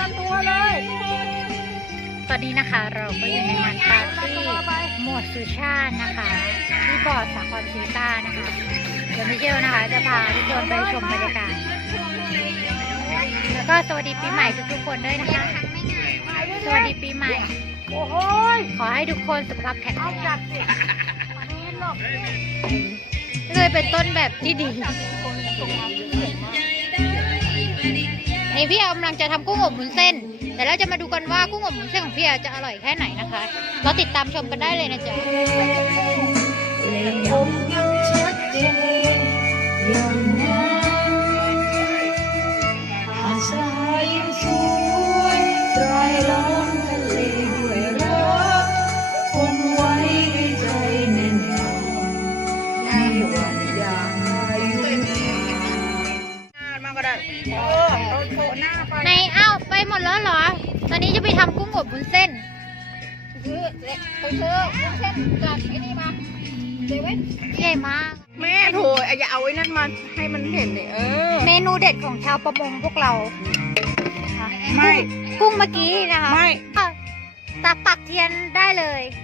ละตัวเลยตอนนี้นะคะเราก็อยู่ในงานปาร์ตี้หมวดสุชาตินะคะ ที่บอร์ดสาครซิลต้านะคะเดี๋ยวมิเชลนะคะ จะพาทุกคนไปชมบรรยากาศแล้วก็สวัสดีปีใหม่ทุกๆคนด้วยนะคะ สวัสดีปีใหม่ โอ้โหยขอให้ทุกคนสุขภาพแข็งเอาแรจังดสินี่หลบเลยเป็นต้นแบบที่ดี นี่พี่แอลกำลังจะทำกุ้งอบหมุนเส้นแต่เราจะมาดูกันว่ากุ้งอบหมุนเส้นของพี่แอลจะอร่อยแค่ไหนนะคะ เราติดตามชมกันได้เลยนะจ๊ะยังชัดเจนย่าง ก็ได้เออเอาโชว์หน้าไปในเอ้าไปหมดแล้วเหรอ ตอนนี้จะไปทำกุ้งอบวุ้นเส้น ซื้อไปซื้อวุ้นเส้นจากไอ้นี่มาเซเว่นใหญ่มาก แม่โถอย่าเอาไอ้นั่นมาให้มันเห็นเลยเออ เมนูเด็ดของชาวประมงพวกเรานะคะไม่ กุ้งเมื่อกี้นะคะไม่ อะตักปักเทียนได้เลยถ่ายถ่ายรู